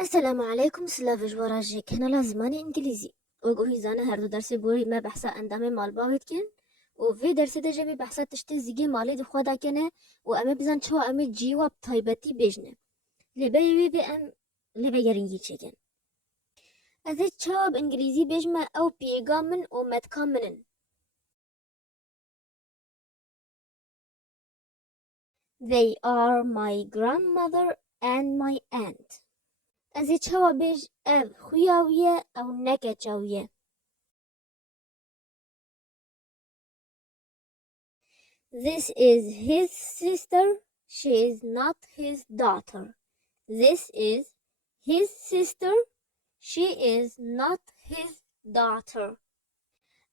السلام عليكم سلاف جوراجي kenala زماني إنجليزي وقوهي زانا هردو درسي بوري ما بحثا اندامي مال باويت كن وفي درسي دا جمي بحثا تشتي زيجي مالي دخوا دا كنه وأمي بزن شو أمي جيواب طيبتي بيجنه لبيوي بي أم لبيرنجي چكن أزي شواب إنجليزي بيجمع أو بيغامن ومتكامنن They are my grandmother and my aunt. أزي شوا بيج أب خوياوية أو نكتشاوية. This is his sister. She is not his daughter. This is his sister. She is not his daughter.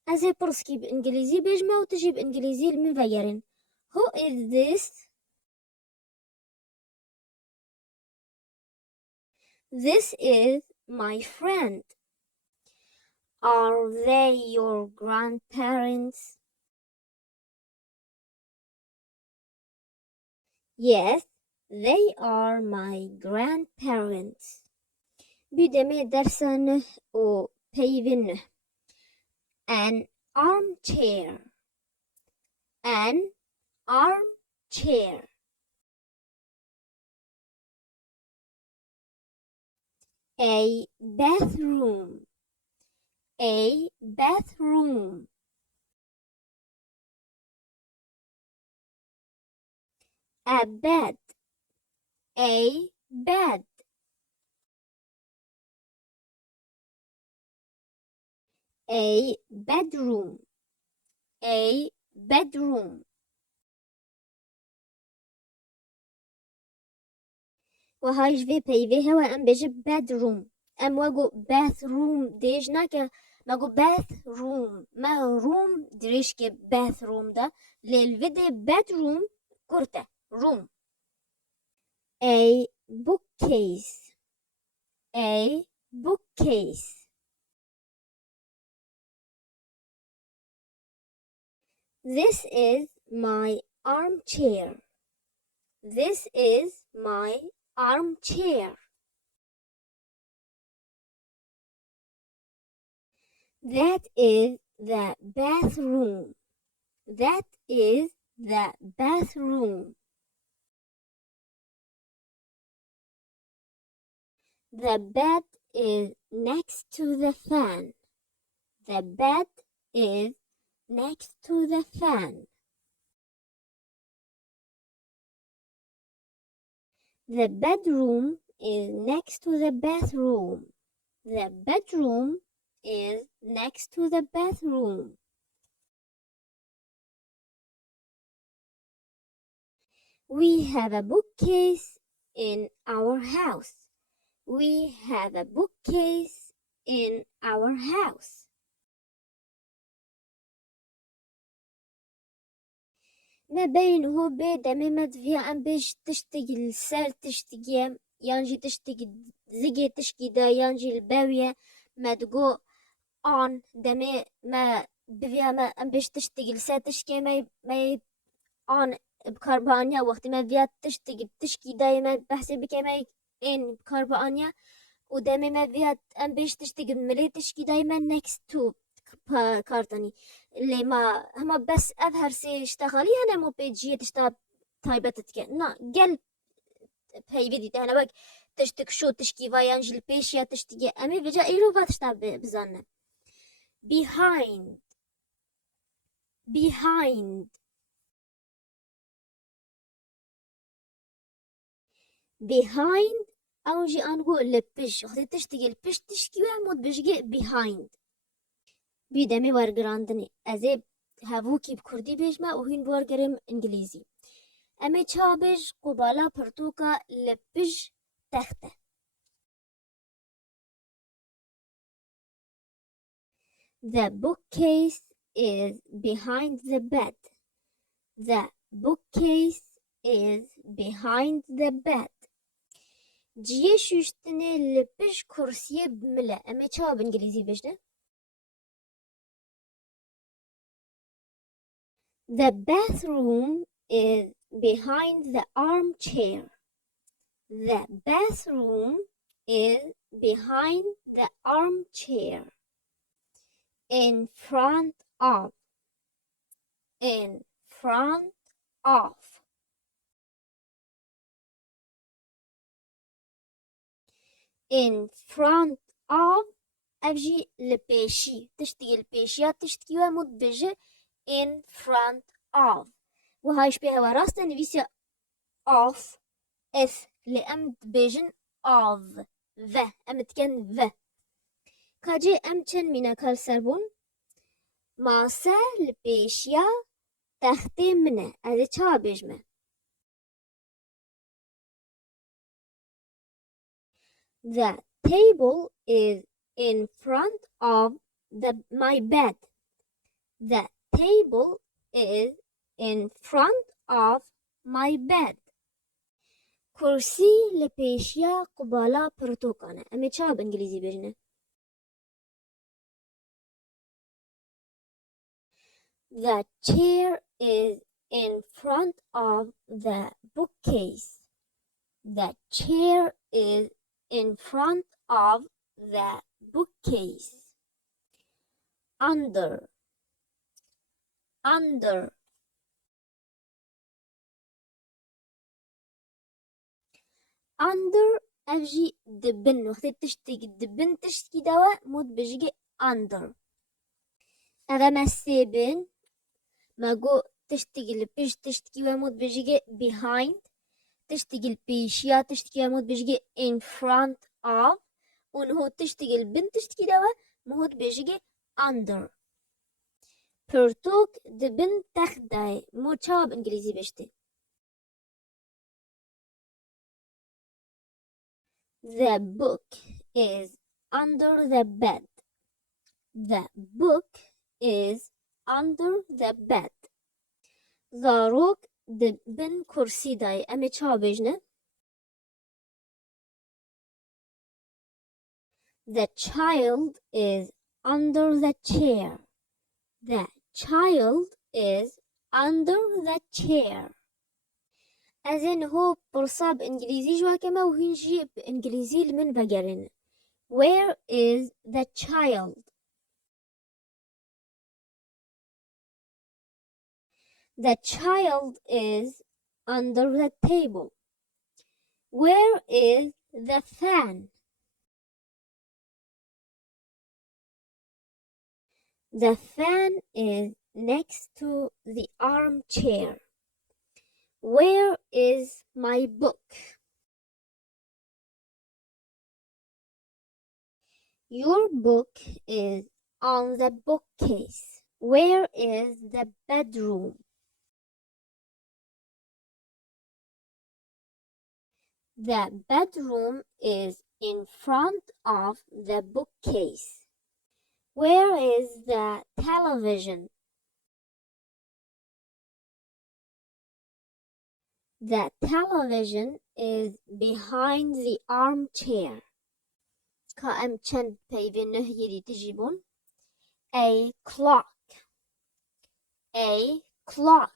أزي برسكي بإنجليزي بيجمع وتجيب إنجليزي المغيرين. Who is this? This is my friend. Are they your grandparents? Yes, they are my grandparents. Büdeme dersen o peyvin. An armchair. An armchair. A bathroom. A bathroom. A bed. A bed. A bedroom. A bedroom. وهاي جفي بيفي هوا ام بيجي bedroom ام واجو bathroom ديج ناكا ناكو bathroom ما روم دريش كي bathroom ده للفيدي bedroom كورتا room. A bookcase. A bookcase. This is my armchair. This is my armchair. That is the bathroom. That is the bathroom. The bed is next to the fan. The bed is next to the fan. The bedroom is next to the bathroom. The bedroom is next to the bathroom. We have a bookcase in our house. We have a bookcase in our house. ما بينه بدمي مدفيا أم بيش تشتغل السال تشتغي يانجي تشتغل زيجي تشكيدا يانجي الباوية ما تقو on دمي ما بفيا ما أم بيش تشتغل سال تشكي ما on بكربانيا وقت ما فيا تشتغل تشكي دايما بحسب بكما in بكربانيا ودمي ما فيا أم بيش تشتغل ملي تشكي دايما next to كارتني اللي ما هما بس أظهر سي اشتغلي أنا مو بيجي تشتغل طيبتك نا قل بهاي فيديو تهنا وقت تشتك شو تشكي فايانجل بيشيا تشتكي أمي بجا إيرو فاتشتغل بزانا behind behind behind أوجي أنقول لبش وقت تشتكي البش تشكي وعمود بجي behind بيدمي وارجراندني أزيب هاوكي بكردي بيجمع وهين بورجرم إنجليزي أمي تشابج قبالة برتوكا لبج تخته. The bookcase is behind the bed. The bookcase is behind the bed. جيه شوشتني لبج كرسي بملا أمي تشاب إنجليزي بيجنا The bathroom is behind the armchair. The bathroom is behind the armchair. In front of. In front of. In front of أبجي لبيشي تشتغل البيشيا تشتكي ومود بجي in front of وهايش بها وراستا نبيسي of if لأمد بيجن of the أمد كان the كاجي أمتن منا كالسربون ماسا لبيشيا تختي منه هذا چا بيجمه The table is in front of my bed. The table is in front of my bed. كرسي لبيشيا قبالا pirtokan. أمي چا بإنجليزي بجنه The chair is in front of the bookcase. The chair is in front of the bookcase. Under. Under. Under أجي دبن وقت تشتكي دبن تشتكي دواء مود بجي under. هذا ما السيبن ما جو تشتكي البيش تشتكي ومود بجي behind تشتغل البيشيا تشتغل مود بيجي in front of ونهو تشتغل البنت تشتغل دوا مهود بيجي under pirtok دبن تخداي مو چاب انجليزي بشتي The book is under the bed. The book is under the bed. زاروك دبن كرسي داي أمي چا بجنه The child is under the chair. The child is under the chair. أذن هو برصاب إنجليزي جوا كما وهنجي بإنجليزي من بقرن Where is the child? The child is under the table. Where is the fan? The fan is next to the armchair. Where is my book? Your book is on the bookcase. Where is the bedroom? The bedroom is in front of the bookcase. Where is the television? The television is behind the armchair. كأم چند پیوینه یری تجیبون A clock. A clock.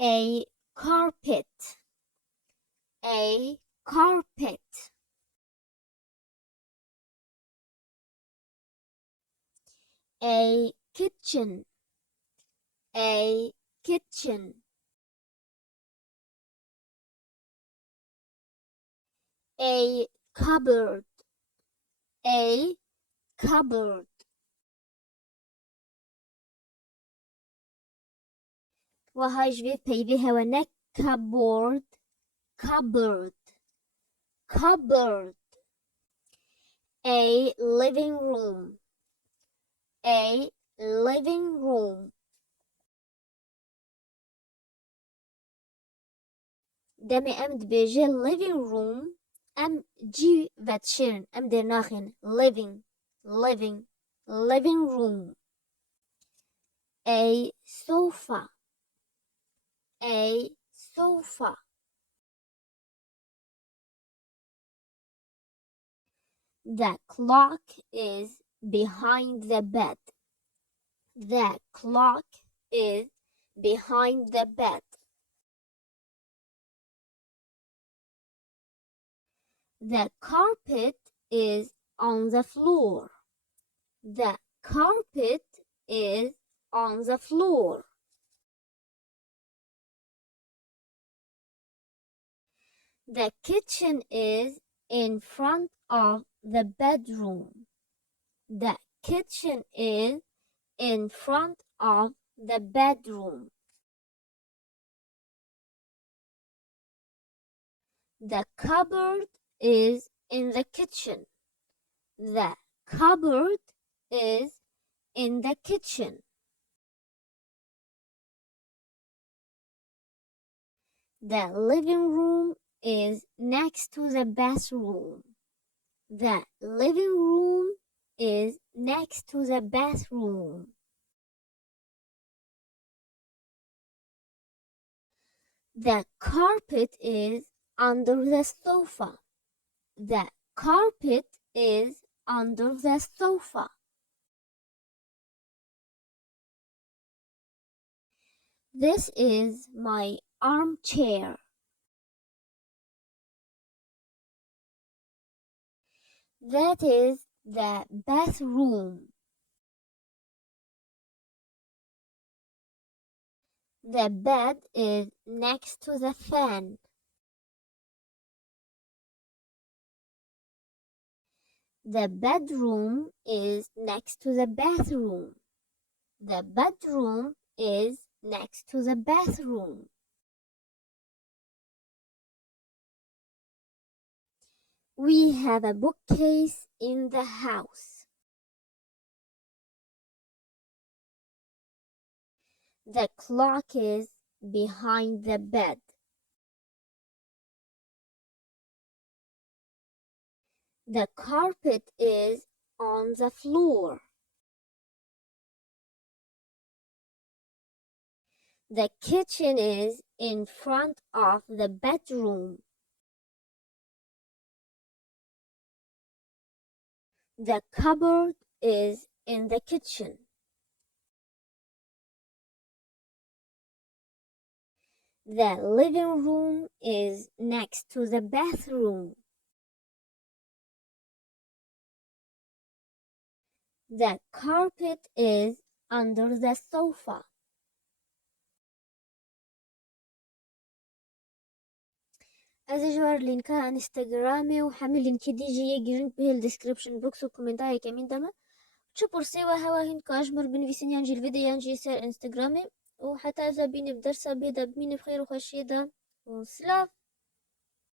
A carpet. A carpet. A kitchen. A kitchen. A cupboard. A cupboard. وهاجوي بيبي هوانا cupboard. Cupboard. Cupboard. A living room. A living room. دمي أمد بيجي living room أم جي فاتشيرن أم دير ناخن living room. A sofa. A sofa. The clock is behind the bed. The clock is behind the bed. The carpet is on the floor. The carpet is on the floor. The kitchen is in front of the bedroom. The kitchen is in front of the bedroom. The cupboard is in the kitchen. The cupboard is in the kitchen. The living room is next to the bathroom. The living room is next to the bathroom. The carpet is under the sofa. The carpet is under the sofa. This is my armchair. That is the bathroom. The bed is next to the fan. The bedroom is next to the bathroom. The bedroom is next to the bathroom. We have a bookcase in the house. The clock is behind the bed. The carpet is on the floor. The kitchen is in front of the bedroom. The cupboard is in the kitchen. The living room is next to the bathroom. The carpet is under the sofa. هذا جوار لينكا انستغرامي وحمل لينكي دي جي جرنت به الديسكريبشن بوكس وكومنتاي كمين دما تشوفوا سوا هوا هين كاجمر بنفيسين ينجي الفيديو ينجي سير انستغرامي وحتى إذا بيني بدرسة بيدا بمين بخير وخشيدا وسلاف.